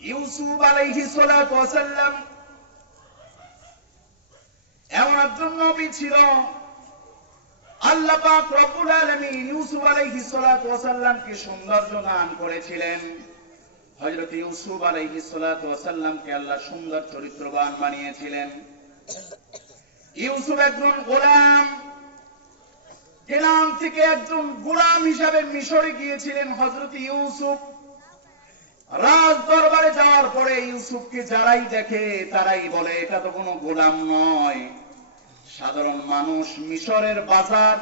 ইউসুফ আলাইহিস সালাতু ওয়াস সালাম এমন একজন নবী ছিল, আল্লাহ পাক রব্বুল আলামিন ইউসুফ আলাইহিস সালাতু ওয়াস সালামকে সৌন্দর্য দান করেছিলেন। হযরত ইউসুফ আলাইহিস সালাতু ওয়াস সালামকে আল্লাহ সুন্দর চরিত্রবান বানিয়েছিলেন। ইউসুফ একজন গোলাম, কেনান থেকে একজন গোলাম হিসাবে মিশরে গিয়েছিলেন। হযরত ইউসুফ রাজ দরবারে যাওয়ার পরে ইউসুফকে যারাই দেখে তারাই বলে এটা তো কোনো গোলাম নয়, সাধারণ মানুষ। মিশরের বাজার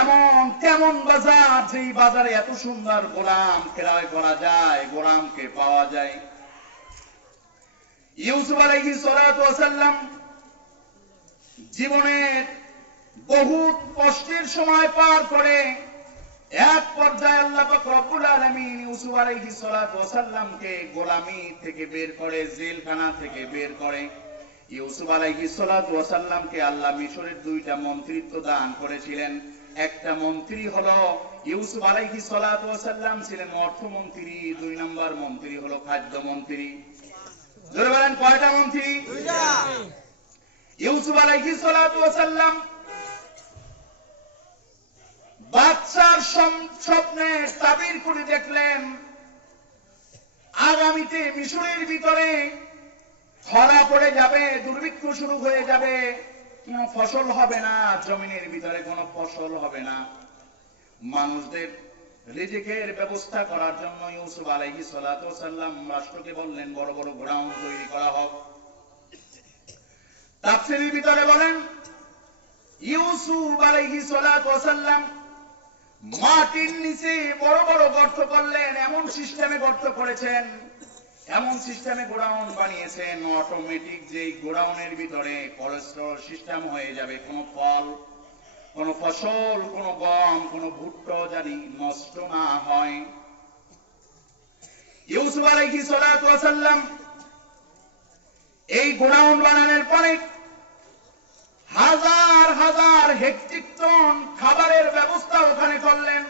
এমন তেমন বাজার, যেই বাজারে এত সুন্দর গোলাম ক্রয় করা যায়, গোলামকে পাওয়া যায়। ইউসুফ আলাইহিস সালাতু ওয়াস সালাম জীবনের বহুত কষ্টের সময় পার করে এক পর্যায়ে আল্লাহ পাক রব্বুল আলামিন ইউসুফ আলাইহিস সালাতু ওয়াস সালামকে গোলামি থেকে বের করে, জেলখানা থেকে বের করে। ইউসুফ আলাইহিস সালাতু ওয়াস সালামকে আল্লাহ মিশরের দুইটা মন্ত্রিত্ব দান করেছিলেন। একটা মন্ত্রী হলো ইউসুফ আলাইহিস সালাতু ওয়াস সালাম ছিলেন অর্থমন্ত্রী, দুই নম্বর মন্ত্রী হলো খাদ্য মন্ত্রী। জোরে বলেন কয়টা মন্ত্রী? দুইটা। ইউসুফ আলাইহিস সালাতু ওয়াস সালাম বাদশার স্বপ্নে তাবির করে দেখলেন আগামীতে মিশরের ভিতরে খরা পড়ে যাবে, দুর্ভিক্ষ শুরু হয়ে যাবে, কোনো ফসল হবে না, জমিনের ভিতরে কোনো ফসল হবে না। মানুষদের রিজিকের ব্যবস্থা করার জন্য ইউসুফ আলাইহিস সালাতু ওয়াস সালাম রাষ্ট্রকে বললেন বড় বড় গোডাউন তৈরি করা হোক। তাফসীরের ভিতরে বলেন ইউসুফ আলাইহিস সালাতু ওয়াস সালাম মাটির নিচে বড় বড় গর্ত করলেন, এমন সিস্টেমে গর্ত করেছেন, এমন সিস্টেমে গোডাউন বানিয়েছেন, অটোমেটিক যেই গোডাউনের ভিতরে কোলেস্ট্রল সিস্টেম হয়ে যাবে, কোনো ফল, কোনো ফসল, কোনো গম, কোনো ভুট্টা জানি নষ্ট না হয়। ইউসুফ আলাইহিস সালাতু ওয়াস সালাম এই গোডাউন বানানোর পরে হাজার হাজার হেক্টর টন খাবারের ব্যবস্থা ওখানে করলেন।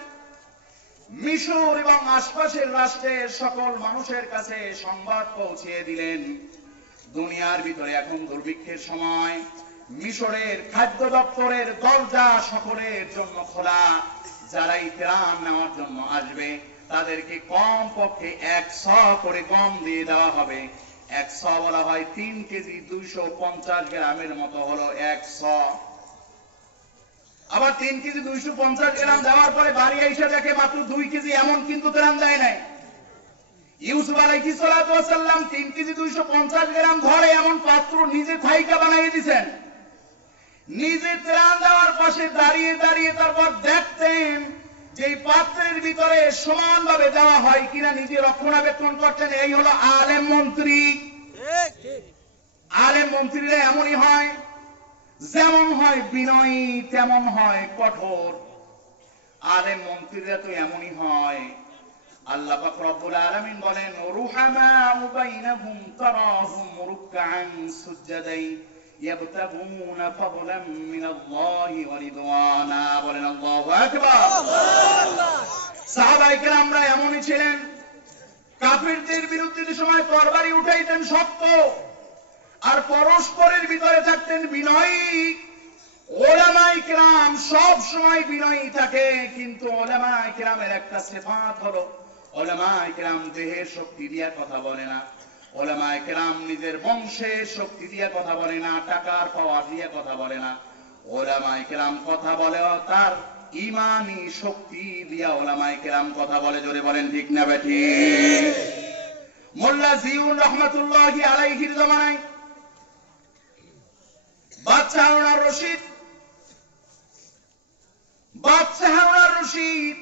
মিশর এবং আশপাশের রাষ্ট্রের সকল মানুষের কাছে সংবাদ পৌঁছিয়ে দিলেন দুনিয়ার ভিতরে এখন দুর্ভিক্ষের সময়, মিশরের খাদ্য দপ্তরের দরজা সকলের জন্য খোলা। যারাই ত্রাণ নেওয়ার জন্য আসবে তাদেরকে কম পক্ষে 100 করে গম দিয়ে দেওয়া হবে। 100 বলা হয় 3 কেজি 250 গ্রামের মতো হলো 100। আবার 3 কেজি 250 গ্রাম দেওয়ার পরে বাড়ি এসে দেখে মাত্র 2 কেজি, এমন কিন্তু ত্রাণ দেয় নাই। ইউসুফ আলাইহিস সালাতু ওয়াস সালাম 3 কেজি 250 গ্রাম ধরে এমন পাত্র নিজে থাইকা বানিয়ে দিয়েছেন। নিজে ত্রাণ দেওয়ার পাশে দাঁড়িয়ে দাঁড়িয়ে তারপর দেখতেন যে পাত্রের ভিতরে সমানভাবে দেওয়া হয় কিনা, নিজে রক্ষণাবেক্ষণ করতেন। এই হলো আলেম মন্ত্রী। আলেম মন্ত্রীরা এমনই হয়, যেমন হয় বিনয়ী তেমন হয় কঠোর। আলেম মন্ত্রীরা তো এমনই হয়। আল্লাহ পাক রব্বুল আলামিন বলেন রুহামাউ বাইনাহুম তারাহুম রুকআন সুজদাই ইয়াবতাগুনা ফাদলাম মিনাল্লাহি ওয়া রিদওয়ানা। বলেন আল্লাহু আকবার। সাহাবায়ে কেরামরা এমনই ছিলেন, কাফিরদের বিরুদ্ধে যে সময় তরবারি উঠাইতেন শক্ত, আর পরস্পরের ভিতরে থাকতেন বিনয়ী। ওলামায়ে কেরাম সব সময় বিনয়ী থাকে, কিন্তু ওলামায়ে কেরামের একটা সিফাত হলো ওলামায়ে কেরাম দেহের শক্তি দিয়ে কথা বলে না। ওলামায়ে কেরাম নিজের বংশের শক্তি দিয়ে কথা বলে না, টাকার পাওয়ার দিয়ে কথা বলে না। ওলামায়ে কেরাম কথা বলে তার ঈমানি শক্তি দিয়ে ওলামায়ে কেরাম কথা বলে। জোরে বলেন ঠিক না বেঠিক? মোল্লা জিউর রহমাতুল্লাহি আলাইহির জামানায় বাদশাহ হারুন রশিদ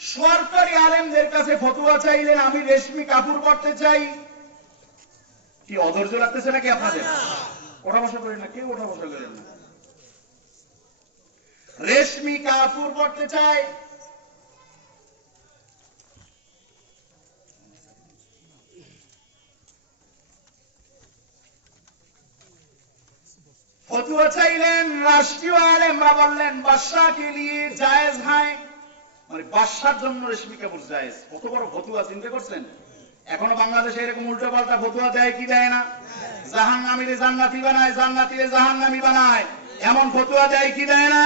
সরকারি আলেমদের কাছে ফতোয়া চাইলেন, আমি রেশমি কাপড় পরতে চাই। কি অধৈর্য লাগতেছে নাকি আপনাদের? ওঠা বসা করেন না, কেউ ওঠা বসা করেন না। রেশমি কাপড় পরতে চাই। ফতোয়া চাইলেন, রাষ্ট্রীয় আলেমরা বললেন বাদশাকে নিয়ে জায়েজ হয়, মানে বাদশার জন্য রেশমি কাপড় জায়েজ। কত বড় ফতোয়া চিন্তা করছেন? এখনো বাংলাদেশে এরকম উল্টো পাল্টা ফতুয়া দেয় কি দেয় না? জাহান্নামীরে জান্নাতি বানায়, জান্নাতীরে জাহান্নামী বানায়, এমন ফতুয়া দেয় কি দেয় না?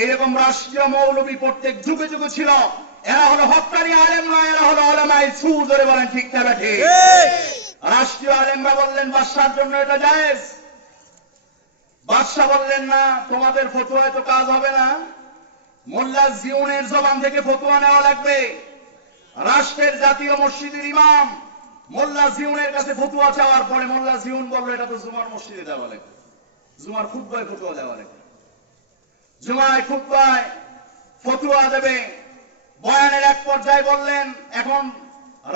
এইরকম রাষ্ট্রীয় মৌলবী প্রত্যেক যুগে যুগে ছিল। এরা হলো হক্কানি আলেম নয়, এরা হলো উলামায়ে সু। ধরে বলেন ঠিক না ঠিক? রাষ্ট্রীয় আলেমরা বললেন বাদশার জন্য এটা জায়েজ। বাদশা বললেন না, তোমাদের ফতুয়ায় তো কাজ হবে না, মোল্লা জিউনের জবান থেকে ফতুয়া নেওয়া লাগবে। রাষ্ট্রের জাতীয় মসজিদের ইমাম মোল্লা জিউনের কাছে ফতুয়া চাওয়ার পরে মোল্লা জিউন বলল এটা তো জুমার মসজিদে দেওয়া লাগবে, জুমার খুতবায় ফতুয়া দেওয়া লাগবে। জুমায় খুতবায় ফতুয়া দেবে। বয়ানের এক পর্যায়ে বললেন এখন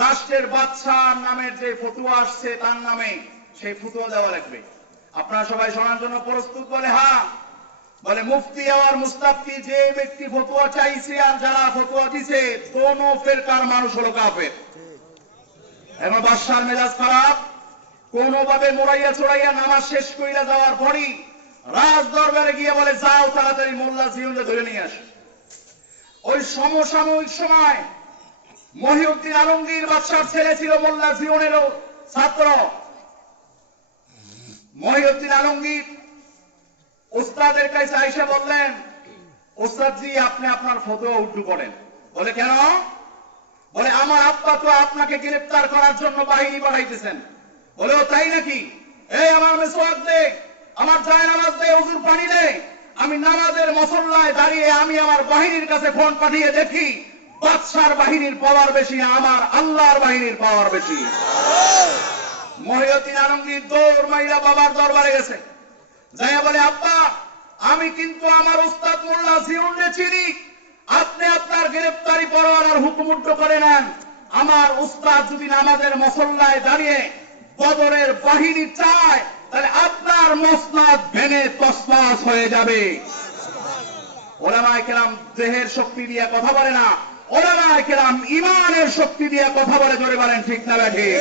রাষ্ট্রের বাদশার নামের যে ফতুয়া আসছে তার নামে সেই ফতুয়া দেওয়া লাগবে। আপনারা সবাই শোনার জন্য প্রস্তুত? বলে হ্যাঁ। বলে মুফতি আর মুস্তাফতি যে ব্যক্তি ফতুয়া চাইছে আর যারা ফতুয়া দিছে দোনো ফেরকার মানুষ হলো কাফের। এখন বাদশার মেজাজ খারাপ, কোনোভাবে মোড়াইয়া চড়াইয়া নামাজ শেষ কইরা যাওয়ার পরই রাজ দরবারে গিয়ে বলে যাও তাড়াতাড়ি মোল্লা জিউনকে ধরে নিয়ে আস। ওই সমসাময়িক সময় মহিউদ্দিন আলমগীর বাদশার ছেলে ছিল মোল্লা জিউনেরও ছাত্র। মহিউদ্দিন আলমগীর উস্তাদের কাছে আইসা বললেন উস্তাদ জি আপনি আপনার ফতোয়া উর্দু করেন। বলে কেন? বলে আমার আব্বা তো আপনাকে গ্রেফতার করার জন্য বাহিনী পাঠাইতেছেন। বলে ও তাই নাকি? এই আমার মেসওয়াক দে, আমার জায়নামাজ দে, ওযুর পানি দে। আমি নামাজের মুসল্লায় দাঁড়িয়ে আমি আমার বাহিনীর কাছে ফোন পাঠিয়ে দেখি বাদশার বাহিনীর পাওয়ার বেশি না আমার আল্লাহর বাহিনীর পাওয়ার বেশি। মহিউদ্দিন আলমগীর দৌড় মাইরা বাবার দরবারে গেছে। যাইয়া বলে আব্বা আমি কিন্তু আমার উস্তাদ মোল্লা জিউনকে চিনি, আপনি আপনার গ্রেফতারি পরোয়ানার হুকুম উল্টো করে নেন। আমার উস্তাদ যদি নামাজের মুসল্লায় দাঁড়িয়ে বদরের বাহিনী চায় তাহলে আপনার মসনদ ভেঙে তসনস হয়ে যাবে। উলামায়ে কেরাম দেহের শক্তি দিয়ে কথা বলে না, উলামায়ে কেরাম ঈমানের শক্তি দিয়ে কথা বলে। জোরে বলেন ঠিক না ঠিক?